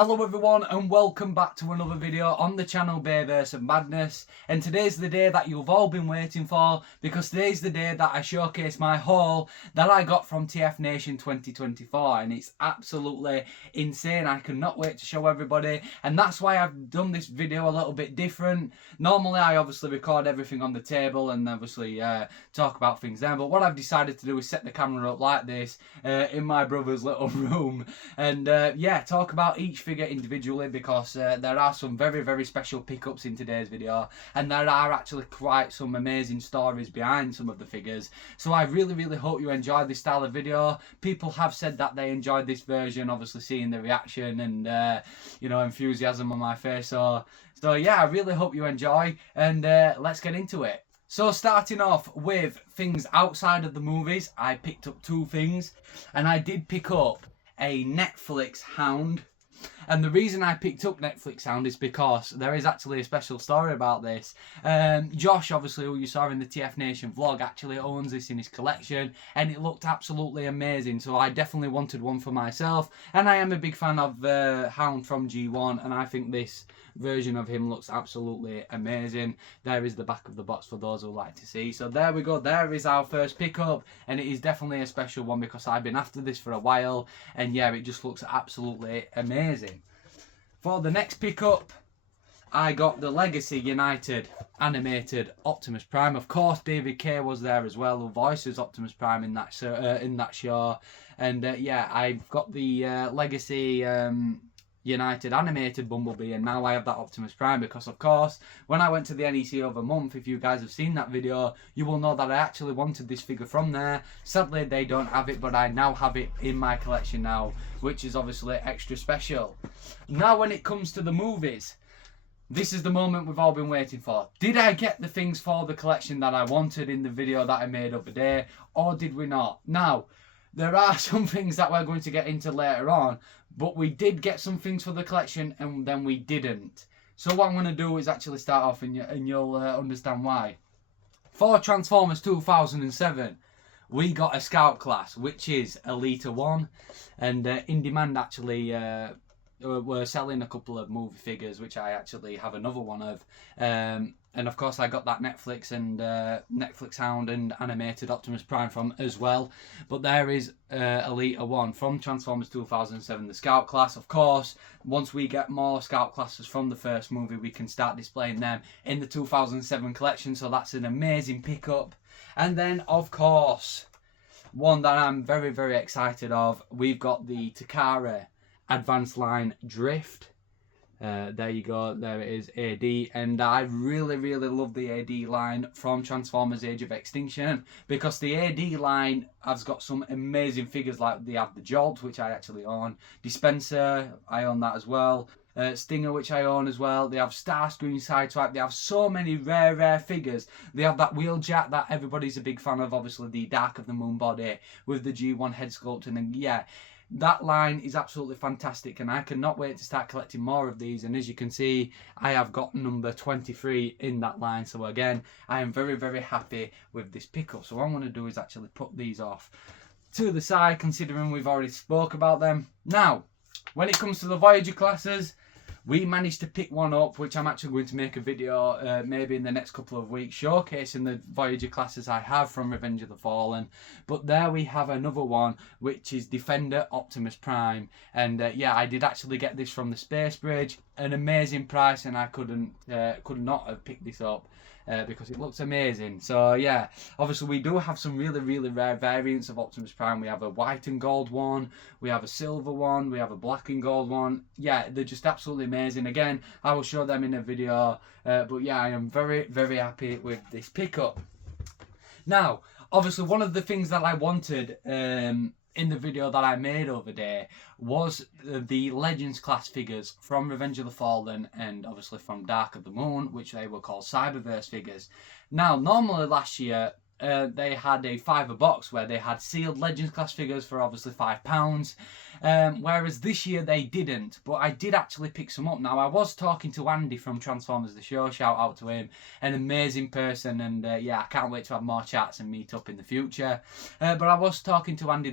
Hello everyone and welcome back to another video on the channel Cyberverse of Madness, and today's the day that you've all been waiting for, because today's the day that I showcase my haul that I got from TFNation 2024, and it's absolutely insane. I cannot wait to show everybody, and that's why I've done this video a little bit different. Normally I obviously record everything on the table and obviously talk about things then, but what I've decided to do is set the camera up like this in my brother's little room and yeah, talk about each figure individually, because there are some very special pickups in today's video, and there are actually quite some amazing stories behind some of the figures. So I really hope you enjoy this style of video. People have said that they enjoyed this version, obviously seeing the reaction and you know, enthusiasm on my face. So yeah, I really hope you enjoy, and let's get into it. So starting off with things outside of the movies, I picked up two things, and I did pick up a Netflix Hound. And the reason I picked up Netflix Hound is because there is actually a special story about this. Josh, obviously, who you saw in the TFNation vlog, actually owns this in his collection, and it looked absolutely amazing. So I definitely wanted one for myself, and I am a big fan of Hound from G1, and I think this version of him looks absolutely amazing. There is the back of the box for those who like to see. So there we go, there is our first pickup, and it is definitely a special one because I've been after this for a while, and yeah, it just looks absolutely amazing. For the next pickup, I got the Legacy United animated Optimus Prime. Of course, David Kay was there as well, who voices Optimus Prime in that show. And yeah, I've got the Legacy United animated Bumblebee, and now I have that Optimus Prime because, of course, when I went to the NEC over a month, if you guys have seen that video, you will know that I actually wanted this figure from there. Sadly, they don't have it, but I now have it in my collection now, which is obviously extra special. Now, when it comes to the movies, this is the moment we've all been waiting for. Did I get the things for the collection that I wanted in the video that I made up a day, or did we not? Now, there are some things that we're going to get into later on, but we did get some things for the collection and then we didn't. So what I'm going to do is actually start off, and you'll understand why. For Transformers 2007, we got a Scout class, which is Elite 1, and In Demand actually we're selling a couple of movie figures, which I actually have another one of. And of course I got that Netflix and Netflix Hound and animated Optimus Prime from as well. But there is Elite 1 from Transformers 2007, the Scout class. Of course, once we get more Scout classes from the first movie, we can start displaying them in the 2007 collection. So that's an amazing pickup. And then, of course, one that I'm very excited of, we've got the Takara Advanced Line Drift. There you go, there it is, AD, and I really love the AD line from Transformers Age of Extinction, because the AD line has got some amazing figures. Like they have the Jolt, which I actually own, Dispenser, I own that as well, Stinger, which I own as well. They have Starscream, Sideswipe. They have so many rare figures. They have that Wheeljack that everybody's a big fan of, obviously the Dark of the Moon body with the G1 head sculpt, and yeah, that line is absolutely fantastic, and I cannot wait to start collecting more of these. And as you can see, I have got number 23 in that line. So again, I am very happy with this pickup. So what I'm going to do is actually put these off to the side, considering we've already spoke about them. Now, when it comes to the Voyager classes, we managed to pick one up, which I'm actually going to make a video maybe in the next couple of weeks showcasing the Voyager classes I have from Revenge of the Fallen. But there we have another one, which is Defender Optimus Prime. And yeah, I did actually get this from the Space Bridge, an amazing price, and I could not have picked this up because it looks amazing. So yeah, obviously we do have some really rare variants of Optimus Prime. We have a white and gold one, we have a silver one, we have a black and gold one. Yeah, they're just absolutely amazing. Again, I will show them in a video, but yeah, I am very happy with this pickup. Now, obviously one of the things that I wanted in the video that I made over there was the Legends class figures from Revenge of the Fallen and obviously from Dark of the Moon, which they were called Cyberverse figures. Now, normally last year they had a £5 box where they had sealed Legends class figures for obviously £5, whereas this year they didn't. But I did actually pick some up. Now, I was talking to Andy from Transformers The Show, shout out to him, an amazing person, and yeah, I can't wait to have more chats and meet up in the future. But I was talking to Andy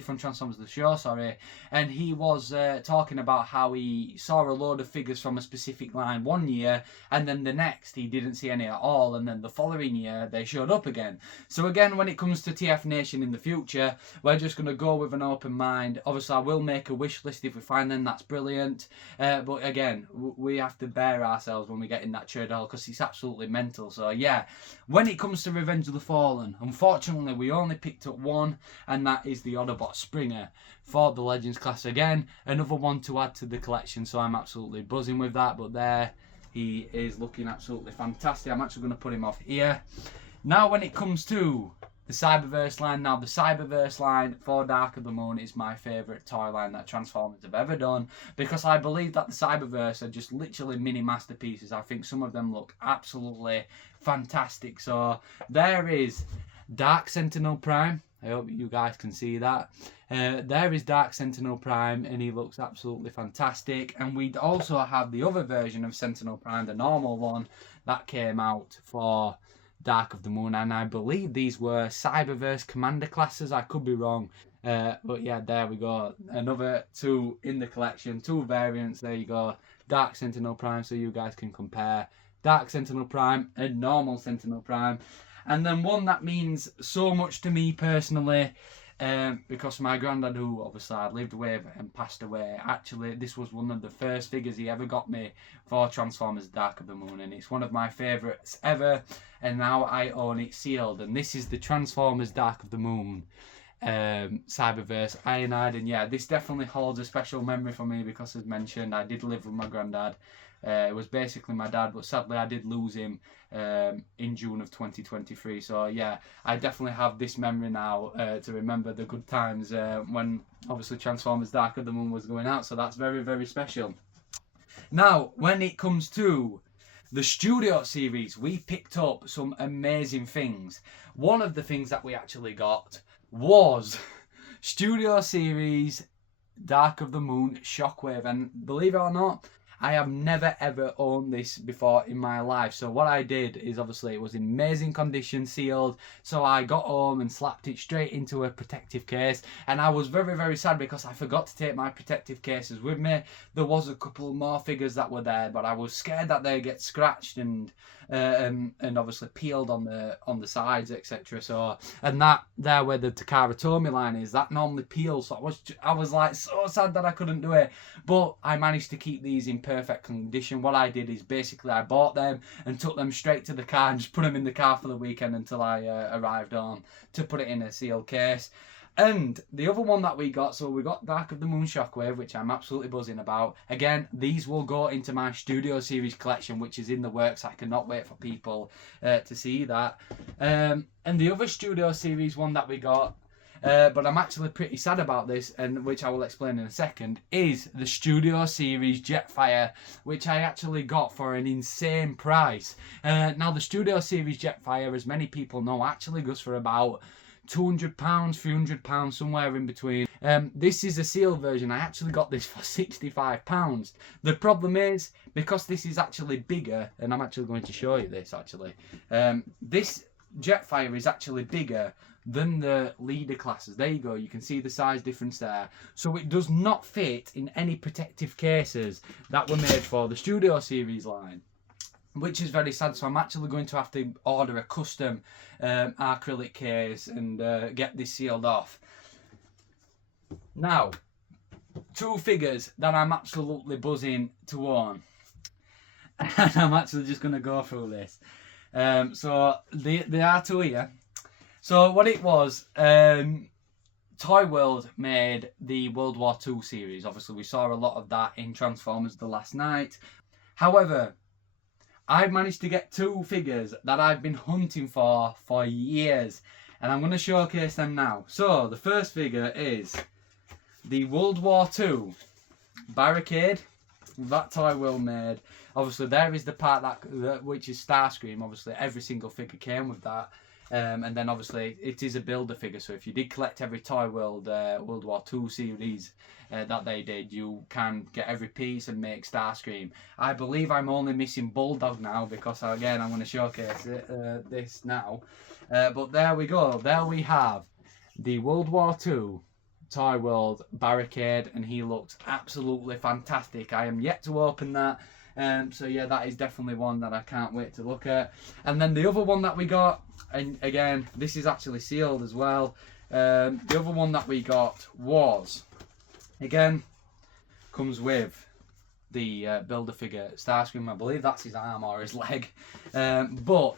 from Transformers The Show, sorry, and he was talking about how he saw a load of figures from a specific line one year, and then the next he didn't see any at all, and then the following year they showed up again. So again, when it comes to TFNation in the future, we're just going to go with an open mind. Obviously, I will make a wish list if we find them, that's brilliant. But again, we have to bear ourselves when we get in that trade hall, because it's absolutely mental. So yeah, when it comes to Revenge of the Fallen, unfortunately we only picked up one, and that is the Autobot Springer for the Legends class. Again, another one to add to the collection, so I'm absolutely buzzing with that. But there he is, looking absolutely fantastic. I'm actually going to put him off here. Now when it comes to the Cyberverse line, now the Cyberverse line for Dark of the Moon is my favourite toy line that Transformers have ever done, because I believe that the Cyberverse are just literally mini masterpieces. I think some of them look absolutely fantastic. So there is Dark Sentinel Prime. I hope you guys can see that. There is Dark Sentinel Prime, and he looks absolutely fantastic. And we also have the other version of Sentinel Prime, the normal one, that came out for Dark of the Moon, and I believe these were Cyberverse Commander classes. I could be wrong, but yeah, there we go. Another two in the collection, two variants. There you go, Dark Sentinel Prime, so you guys can compare Dark Sentinel Prime and normal Sentinel Prime. And then one that means so much to me personally, because my granddad, who obviously I lived with and passed away, actually this was one of the first figures he ever got me for Transformers Dark of the Moon, and it's one of my favourites ever, and now I own it sealed. And this is the Transformers Dark of the Moon Cyberverse Ironide, and yeah, this definitely holds a special memory for me, because as mentioned, I did live with my granddad. It was basically my dad, but sadly I did lose him in June of 2023. So yeah, I definitely have this memory now to remember the good times when obviously Transformers Dark of the Moon was going out. So that's very, very special. Now, when it comes to the Studio series, we picked up some amazing things. One of the things that we actually got was Studio series Dark of the Moon Shockwave, and believe it or not, I have never ever owned this before in my life. So what I did is, obviously it was in amazing condition, sealed, so I got home and slapped it straight into a protective case, and I was very, very sad because I forgot to take my protective cases with me. There was a couple more figures that were there, but I was scared that they get scratched and obviously peeled on the sides, etc. So, and that there where the Takara Tomy line is, that normally peels, so I was like so sad that I couldn't do it, but I managed to keep these in perfect condition. What I did is basically I bought them and took them straight to the car and just put them in the car for the weekend until I arrived home to put it in a sealed case. And the other one that we got, so we got Dark of the Moon Shockwave, which I'm absolutely buzzing about. Again, these will go into my Studio Series collection, which is in the works. I cannot wait for people to see that. And the other Studio Series one that we got, but I'm actually pretty sad about this, and which I will explain in a second, is the Studio Series Jetfire, which I actually got for an insane price. Now, the Studio Series Jetfire, as many people know, actually goes for about £200, £300, somewhere in between. This is a sealed version. I actually got this for £65. The problem is, because this is actually bigger, and I'm actually going to show you this actually, this Jetfire is actually bigger than the leader classes. There you go, you can see the size difference there. So it does not fit in any protective cases that were made for the Studio Series line, which is very sad. So I'm actually going to have to order a custom acrylic case and get this sealed off. Now, two figures that I'm absolutely buzzing to own. And I'm actually just going to go through this. So they are two here. So what it was, Toy World made the World War II series. Obviously we saw a lot of that in Transformers The Last Night. However, I've managed to get two figures that I've been hunting for years, and I'm going to showcase them now. So the first figure is the World War II Barricade that Toy World made. Obviously there is the part that which is Starscream. Obviously every single figure came with that. And then obviously it is a builder figure, so if you did collect every Toy World World War II series that they did, you can get every piece and make Starscream. I believe I'm only missing Bulldog now, because again I'm going to showcase this now. But there we go, there we have the World War II Toy World Barricade, and he looks absolutely fantastic. I am yet to open that. So yeah, that is definitely one that I can't wait to look at. And then the other one that we got, and again this is actually sealed as well, the other one that we got was, again, comes with the builder figure Starscream. I believe that's his arm or his leg, but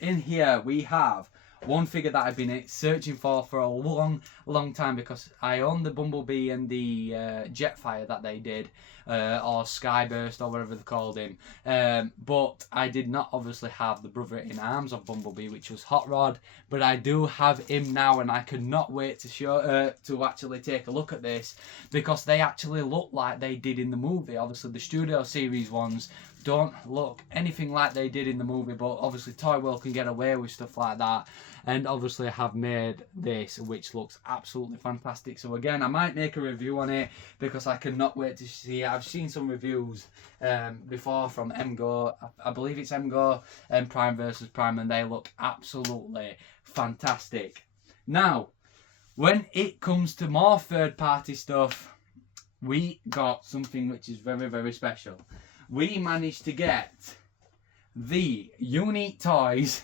in here we have one figure that I've been searching for a long time, because I own the Bumblebee and the Jetfire that they did, or Skyburst or whatever they called him, but I did not obviously have the brother in arms of Bumblebee, which was Hot Rod, but I do have him now, and I cannot wait to show to actually take a look at this, because they actually look like they did in the movie. Obviously the Studio Series ones don't look anything like they did in the movie, but obviously Toy World can get away with stuff like that, and obviously I have made this, which looks absolutely fantastic. So again, I might make a review on it, because I cannot wait to see it. I've seen some reviews before from MGO, I believe it's MGO and Prime versus Prime, and they look absolutely fantastic. Now, when it comes to more third party stuff, we got something which is very, very special. We managed to get the Unique Toys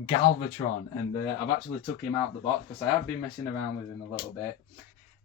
Galvatron, and I've actually took him out the box, because I have been messing around with him a little bit.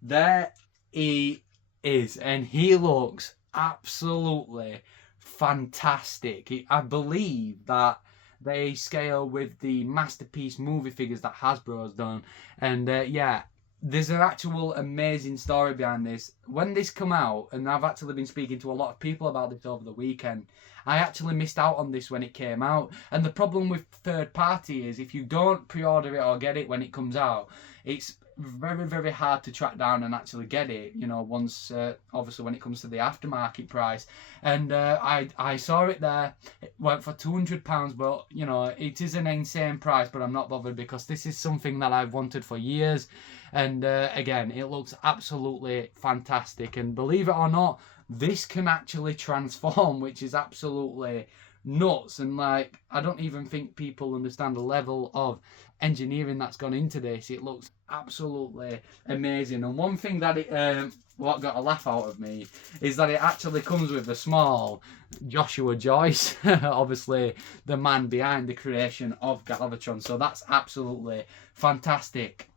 There he is, and he looks absolutely fantastic. I believe that they scale with the Masterpiece movie figures that Hasbro's done, and yeah, there's an actual amazing story behind this. When this come out, and I've actually been speaking to a lot of people about this over the weekend, I actually missed out on this when it came out. And the problem with third party is, if you don't pre-order it or get it when it comes out, it's very, very hard to track down and actually get it, you know, once obviously when it comes to the aftermarket price. And I saw it there, it went for £200, but you know, it is an insane price, but I'm not bothered, because this is something that I've wanted for years. And again, it looks absolutely fantastic, and believe it or not, this can actually transform, which is absolutely nuts. And like, I don't even think people understand the level of engineering that's gone into this. It looks absolutely amazing. And one thing that it what got a laugh out of me is that it actually comes with a small Joshua Joyce, obviously the man behind the creation of Galvatron. So that's absolutely fantastic.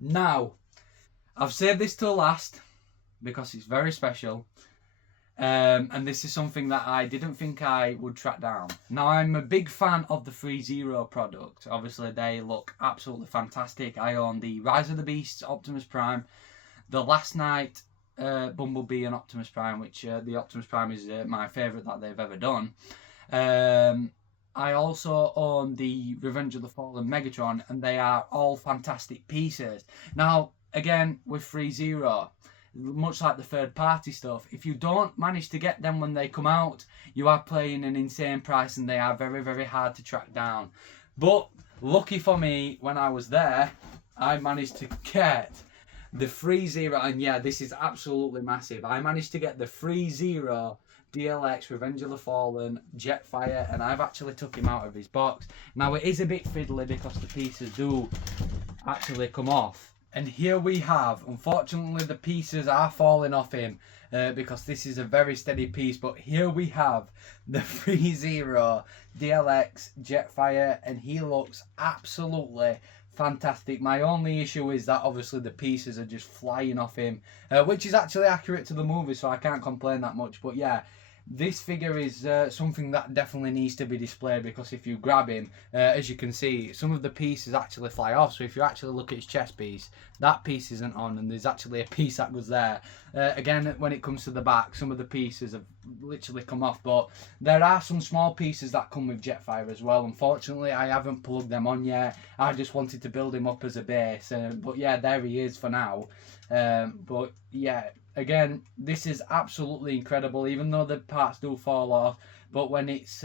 Now, I've saved this till last because it's very special. And this is something that I didn't think I would track down. Now, I'm a big fan of the Threezero product. Obviously, they look absolutely fantastic. I own the Rise of the Beasts Optimus Prime, the Last Night Bumblebee and Optimus Prime, which the Optimus Prime is my favourite that they've ever done. I also own the Revenge of the Fallen Megatron, and they are all fantastic pieces. Now, again, with Threezero, much like the third party stuff, if you don't manage to get them when they come out, you are paying an insane price, and they are very, very hard to track down. But lucky for me, when I was there, I managed to get the Threezero, and yeah, this is absolutely massive. I managed to get the Threezero DLX Revenge of the Fallen Jetfire, and I've actually took him out of his box. Now, it is a bit fiddly because the pieces do actually come off. And here we have, unfortunately the pieces are falling off him because this is a very steady piece, but here we have the Threezero DLX Jetfire, and he looks absolutely fantastic. My only issue is that obviously the pieces are just flying off him, which is actually accurate to the movie, so I can't complain that much. But yeah, this figure is something that definitely needs to be displayed, because if you grab him, as you can see, some of the pieces actually fly off. So if you actually look at his chest piece, that piece isn't on, and there's actually a piece that goes there. Again, when it comes to the back, some of the pieces have literally come off, but there are some small pieces that come with Jetfire as well. Unfortunately, I haven't plugged them on yet. I just wanted to build him up as a base, but yeah, there he is for now. But yeah, again, this is absolutely incredible, even though the parts do fall off. But when it's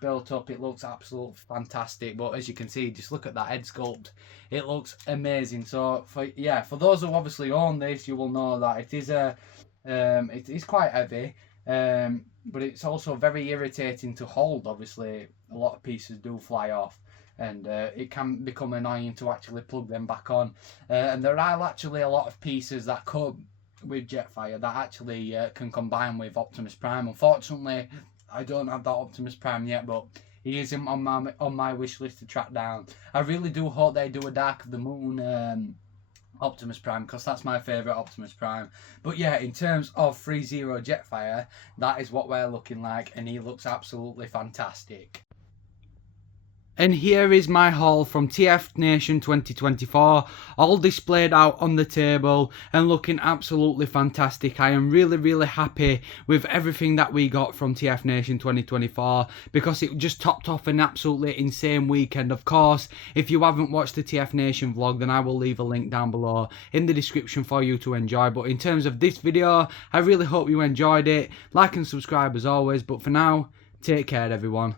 built up, it looks absolutely fantastic. But as you can see, just look at that head sculpt. It looks amazing. So for those who obviously own this, you will know that it is it is quite heavy. But it's also very irritating to hold. Obviously, a lot of pieces do fly off, and it can become annoying to actually plug them back on. And there are actually a lot of pieces that come with Jetfire that actually can combine with Optimus Prime. Unfortunately, I don't have that Optimus Prime yet, but he is on my wish list to track down. I really do hope they do a Dark of the Moon Optimus Prime, because that's my favourite Optimus Prime. But yeah, in terms of Threezero Jetfire, that is what we're looking like, and he looks absolutely fantastic. And here is my haul from TFNation 2024, all displayed out on the table and looking absolutely fantastic. I am really happy with everything that we got from TFNation 2024, because it just topped off an absolutely insane weekend. Of course, if you haven't watched the TFNation vlog, then I will leave a link down below in the description for you to enjoy. But in terms of this video, I really hope you enjoyed it. Like and subscribe as always, but for now, take care everyone.